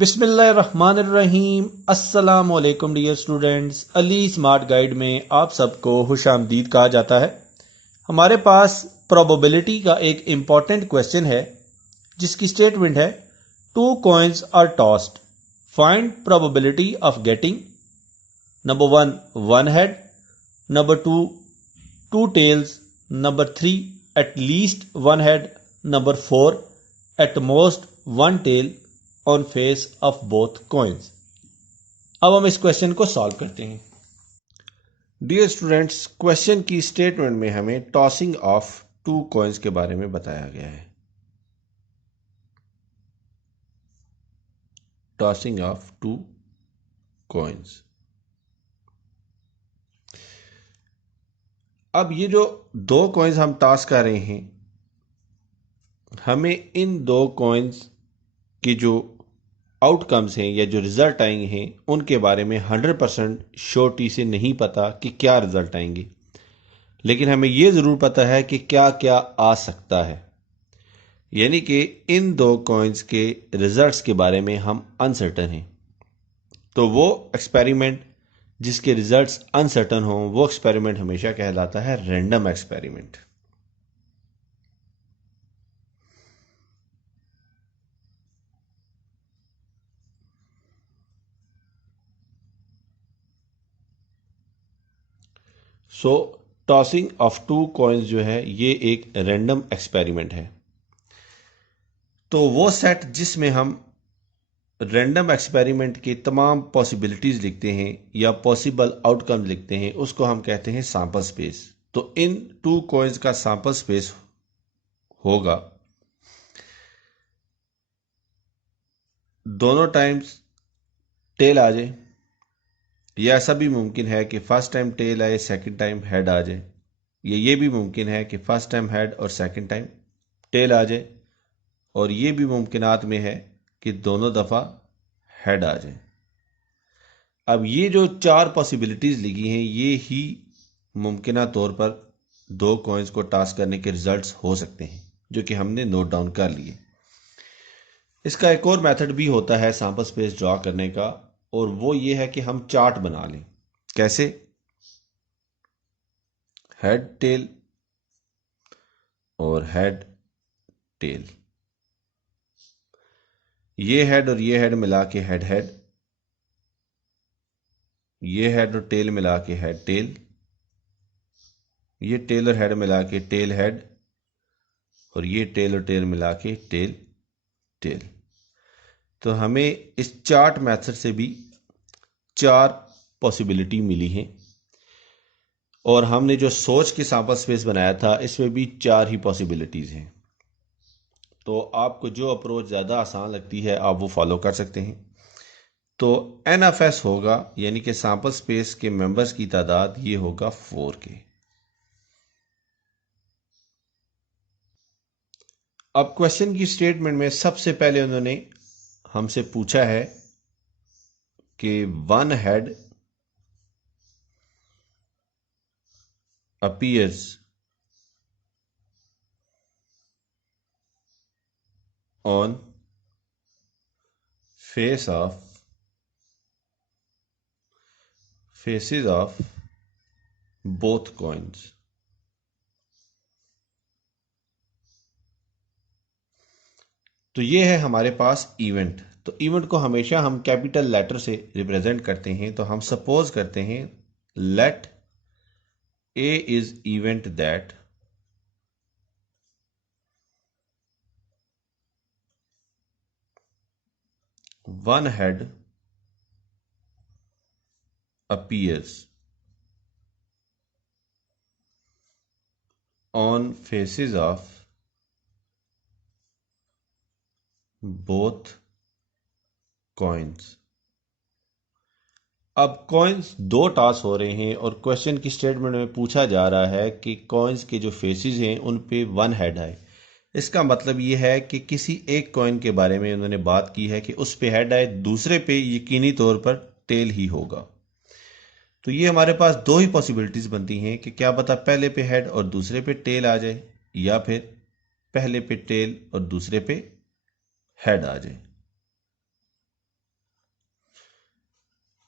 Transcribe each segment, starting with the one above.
बिस्मिल्लाहिर्रहमानिर्रहीम। अस्सलाम वालेकुम dear students, Ali smart guide में आप सबको खुश आमदीद कहा जाता है। हमारे पास प्रोबेबिलिटी का एक इम्पॉर्टेंट क्वेश्चन है जिसकी स्टेटमेंट है two coins are tossed, find probability of getting number 1 one head, number 2 two tails, number 3 at least one head, number 4 at most one tail on face of both coins. अब हम इस question को solve करते हैं। Dear students, question की statement में हमें tossing of two coins के बारे में बताया गया है। Tossing of two coins. अब ये जो दो कॉइन्स हम टॉस कर रहे हैं, हमें इन दो कॉइन्स की जो आउटकम्स हैं या जो रिजल्ट आएंगे हैं उनके बारे में 100% श्योरिटी से नहीं पता कि क्या रिजल्ट आएंगे, लेकिन हमें यह ज़रूर पता है कि क्या क्या आ सकता है। यानी कि इन दो कॉइन्स के रिजल्ट्स के बारे में हम अनसर्टन हैं। तो वो एक्सपेरिमेंट जिसके रिजल्ट्स अनसर्टन हों, वो एक्सपेरिमेंट हमेशा कहलाता है random experiment. So tossing of two coins जो है ये एक रैंडम एक्सपेरिमेंट है। तो वो सेट जिसमें हम रैंडम एक्सपेरिमेंट की तमाम पॉसिबिलिटीज लिखते हैं या पॉसिबल आउटकम लिखते हैं, उसको हम कहते हैं सैंपल स्पेस। तो इन टू कॉइन्स का सैंपल स्पेस होगा दोनों टाइम्स टेल आ जाए, या ऐसा भी मुमकिन है कि फर्स्ट टाइम टेल आए सेकंड टाइम हेड आ जाए, या ये भी मुमकिन है कि फर्स्ट टाइम हेड और सेकंड टाइम टेल आ जाए, और ये भी मुमकिनात में है कि दोनों दफ़ा हेड आ जाए। अब ये जो चार पॉसिबिलिटीज़ लिखी हैं ये ही मुमकिना तौर पर दो कॉइन्स को टॉस करने के रिजल्ट्स हो सकते हैं, जो कि हमने नोट डाउन कर लिए। इसका एक और मेथड भी होता है सैंपल स्पेस ड्रॉ करने का, और वो ये है कि हम चार्ट बना लें। कैसे? हेड टेल और हेड टेल, ये हेड और ये हेड मिला के हेड हेड, ये हेड और टेल मिला के हेड टेल, ये टेल और हेड मिला के टेल हेड, और ये टेल और टेल मिला के टेल टेल। तो हमें इस चार्ट मेथड से भी चार पॉसिबिलिटी मिली हैं, और हमने जो सोच के सैंपल स्पेस बनाया था इसमें भी चार ही पॉसिबिलिटीज़ हैं। तो आपको जो अप्रोच ज़्यादा आसान लगती है आप वो फॉलो कर सकते हैं। तो NFS होगा, यानी कि सैंपल स्पेस के मेंबर्स की तादाद ये होगा 4 के। अब क्वेश्चन की स्टेटमेंट में सबसे पहले उन्होंने हमसे पूछा है कि one head appears on faces of both coins। तो ये है हमारे पास इवेंट। तो इवेंट को हमेशा हम कैपिटल लेटर से रिप्रेजेंट करते हैं। तो हम सपोज करते हैं let A is event that one head appears on faces of both coins। अब कॉइन्स दो टॉस हो रहे हैं और क्वेश्चन की स्टेटमेंट में पूछा जा रहा है कि कॉइन्स के जो फेसेस हैं उन पे वन हेड आए। इसका मतलब ये है कि किसी एक कॉइन के बारे में उन्होंने बात की है कि उस पे हेड आए, दूसरे पे यकीनी तौर पर टेल ही होगा। तो ये हमारे पास दो ही पॉसिबिलिटीज बनती हैं कि क्या पता पहले पे हेड और दूसरे पे टेल आ जाए, या फिर पहले पे टेल और दूसरे पे हेड आ जाए।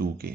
2k.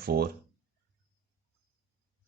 4.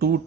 2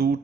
2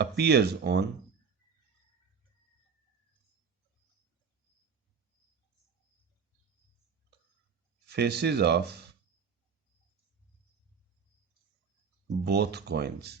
appears on faces of both coins.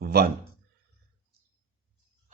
1.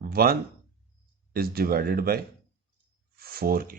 1 is divided by 4k.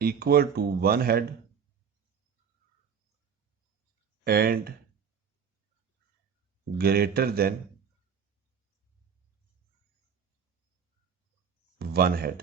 equal to 1 head and greater than 1 head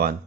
1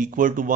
equal to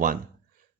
1.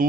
2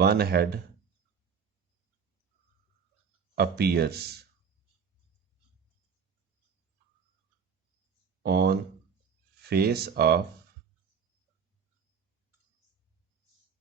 1 head appears on face of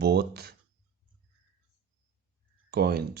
both coins.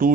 2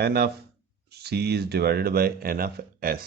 N(C) is divided by N(S).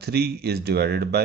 3 is divided by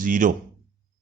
0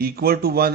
equal to 1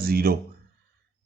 0.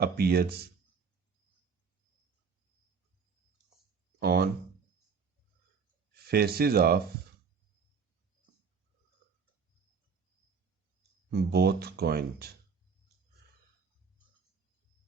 appears on faces of both coins.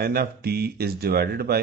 N(D) is divided by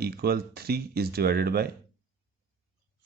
equal 3 is divided by